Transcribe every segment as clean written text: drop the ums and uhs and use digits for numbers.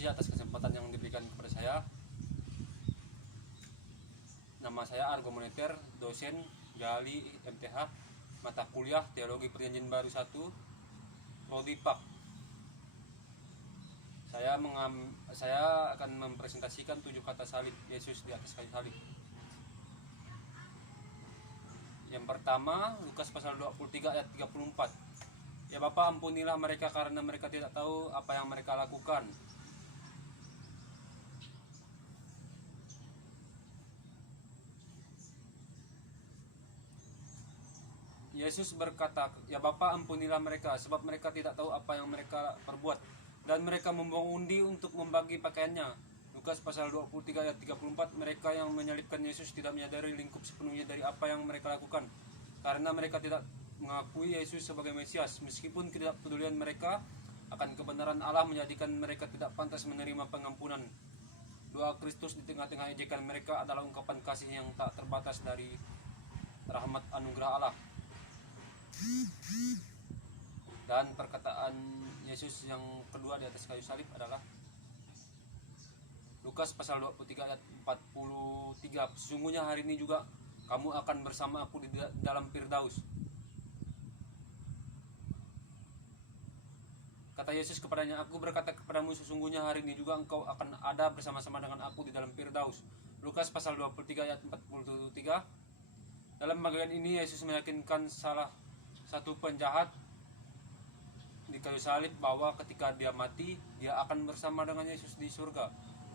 kasih atas kesempatan yang diberikan kepada saya. Nama saya Argo Moneter, dosen Gali MTH, mata kuliah Teologi Perjanjian Baru 1, Prodi PAK. Saya akan mempresentasikan 7 kata salib Yesus di atas kayu salib. Yang pertama, Lukas pasal 23 ayat 34. Ya Bapa, ampunilah mereka karena mereka tidak tahu apa yang mereka lakukan. Yesus berkata, ya Bapa, ampunilah mereka sebab mereka tidak tahu apa yang mereka perbuat. Dan mereka membuang undi untuk membagi pakaiannya. Lukas pasal 23 ayat 34. Mereka yang menyalibkan Yesus tidak menyadari lingkup sepenuhnya dari apa yang mereka lakukan, karena mereka tidak mengakui Yesus sebagai Mesias. Meskipun ketidakpedulian mereka akan kebenaran Allah menjadikan mereka tidak pantas menerima pengampunan. Doa Kristus di tengah-tengah ejekan mereka adalah ungkapan kasih yang tak terbatas dari rahmat anugerah Allah. Dan perkataan Yesus yang kedua di atas kayu salib adalah Lukas pasal 23 ayat 43. Sesungguhnya hari ini juga kamu akan bersama aku di dalam Firdaus. Kata Yesus kepadanya, aku berkata kepadamu, sesungguhnya hari ini juga engkau akan ada bersama-sama dengan aku di dalam Firdaus. Lukas pasal 23 ayat 43. Dalam bagian ini Yesus meyakinkan salah satu penjahat di kayu salib bahwa ketika dia mati, dia akan bersama dengan Yesus di surga.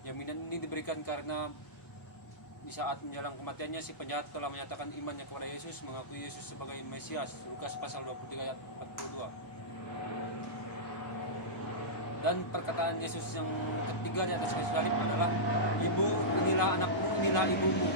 Jaminan ini diberikan karena di saat menjelang kematiannya si penjahat telah menyatakan imannya kepada Yesus, mengakui Yesus sebagai Mesias. Lukas pasal 23 ayat 42. Dan perkataan Yesus yang ketiga di atas kayu salib adalah, ibu, inilah anakmu, inilah ibumu.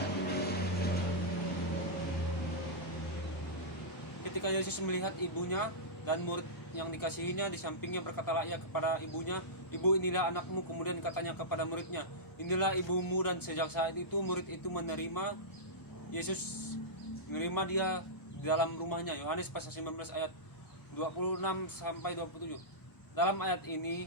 Ketika Yesus melihat ibunya dan murid yang dikasihinya, di sampingnya berkatalah ia kepada ibunya, ibu, inilah anakmu. Kemudian katanya kepada muridnya, inilah ibumu. Dan sejak saat itu murid itu menerima Yesus, menerima dia di dalam rumahnya. Yohanes pasal 19 ayat 26 sampai 27. Dalam ayat ini,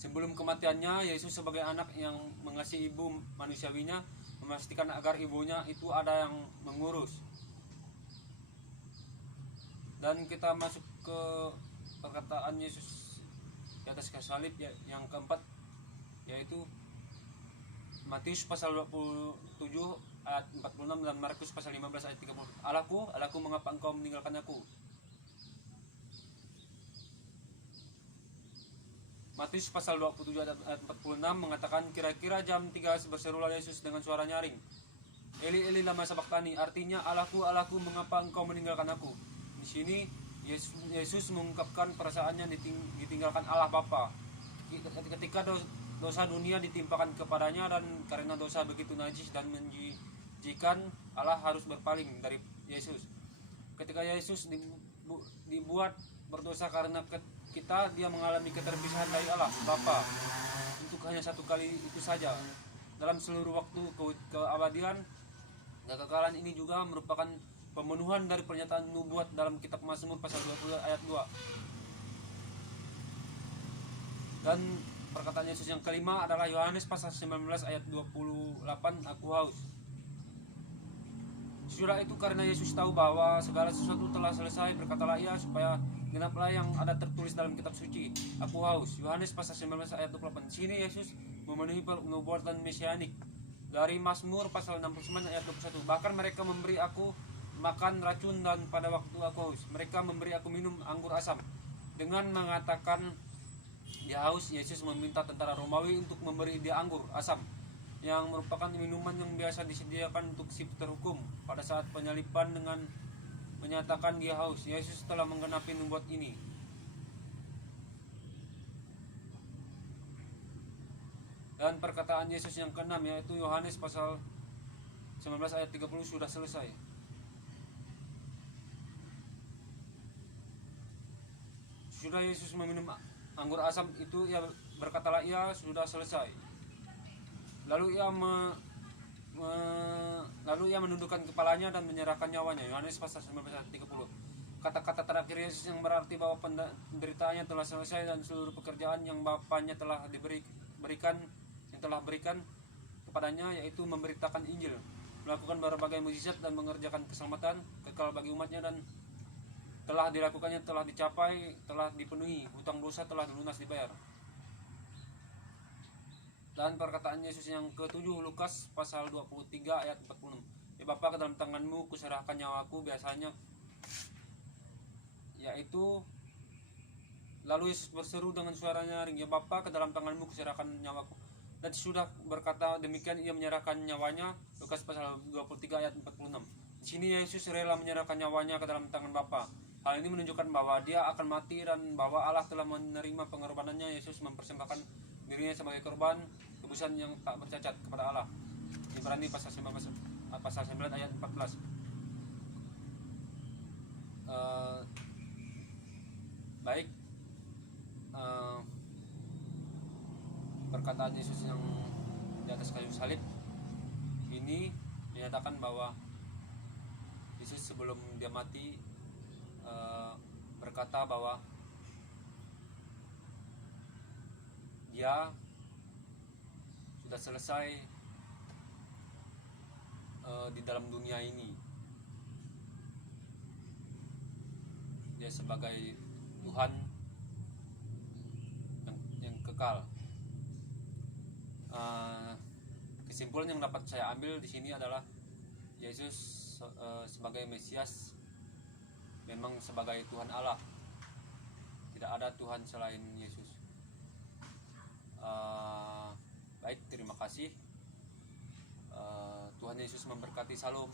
sebelum kematiannya, Yesus sebagai anak yang mengasihi ibu manusiawinya memastikan agar ibunya itu ada yang mengurus. Dan kita masuk ke perkataan Yesus di atas kayu salib yang keempat, yaitu Matius pasal 27 ayat 46 dan Markus pasal 15 ayat 30. Allahku, Allahku, mengapa engkau meninggalkan aku? Matius pasal 27 ayat 46 mengatakan, kira-kira jam 3 berserulah Yesus dengan suara nyaring, Eli, Eli, lama sabachthani, artinya, Allahku, Allahku, mengapa engkau meninggalkan aku? Di sini Yesus mengungkapkan perasaannya ditinggalkan Allah Bapa ketika dosa dunia ditimpakan kepadanya, dan karena dosa begitu najis dan menjijikan, Allah harus berpaling dari Yesus. Ketika Yesus dibuat berdosa karena kita, dia mengalami keterpisahan dari Allah Bapa untuk hanya satu kali itu saja dalam seluruh waktu keabadian. Kekekalan ini juga merupakan pemenuhan dari pernyataan nubuat dalam kitab Mazmur pasal 20 ayat 2. Dan perkataan Yesus yang kelima adalah Yohanes pasal 19 ayat 28, aku haus. Sudah itu karena Yesus tahu bahwa segala sesuatu telah selesai, berkatalah ia supaya genaplah yang ada tertulis dalam kitab suci, aku haus. Yohanes pasal 19 ayat 28. Sini Yesus memenuhi penubuatan mesianik dari Mazmur pasal 69 ayat 21. Bahkan mereka memberi aku makan racun, dan pada waktu aku haus mereka memberi aku minum anggur asam. Dengan mengatakan dia haus, Yesus meminta tentara Romawi untuk memberi dia anggur asam, yang merupakan minuman yang biasa disediakan untuk si terhukum pada saat penyaliban. Dengan menyatakan dia haus, Yesus telah menggenapi nubuat ini. Dan perkataan Yesus yang keenam, yaitu Yohanes pasal 19 ayat 30, sudah selesai. Sudah Yesus meminum anggur asam itu, ia berkatalah ia sudah selesai. Lalu ia menundukkan kepalanya dan menyerahkan nyawanya. Yohanes pasal 19 ayat 30. kata-kata terakhir Yesus yang berarti bahwa penderitaannya telah selesai dan seluruh pekerjaan yang Bapaknya telah berikan kepadanya, yaitu memberitakan Injil, melakukan berbagai mukjizat dan mengerjakan keselamatan kekal bagi umatnya, dan telah dilakukannya, telah dicapai, telah dipenuhi, hutang dosa telah lunas dibayar. Dan perkataan Yesus yang ketujuh, Lukas pasal 23 ayat 46. Ya Bapa, ke dalam tanganmu kuserahkan nyawaku, biasanya, yaitu lalu Yesus berseru dengan suara nyaring, ya Bapa, ke dalam tanganmu kuserahkan nyawaku. Dan sudah berkata demikian ia menyerahkan nyawanya. Lukas pasal 23 ayat 46. Di sini Yesus rela menyerahkan nyawanya ke dalam tangan Bapa. Hal ini menunjukkan bahwa dia akan mati dan bahwa Allah telah menerima pengorbanannya. Yesus mempersembahkan dirinya sebagai korban tebusan yang tak bercacat kepada Allah. Ibrani pasal 9 ayat 14. Baik, perkataan Yesus yang di atas kayu salib ini menyatakan bahwa Yesus sebelum dia mati berkata bahwa dia sudah selesai di dalam dunia ini. Dia sebagai Tuhan yang kekal. Kesimpulan yang dapat saya ambil di sini adalah Yesus sebagai Mesias memang sebagai Tuhan Allah. Tidak ada Tuhan selain Yesus. Baik, terima kasih. Tuhan Yesus memberkati. Salam.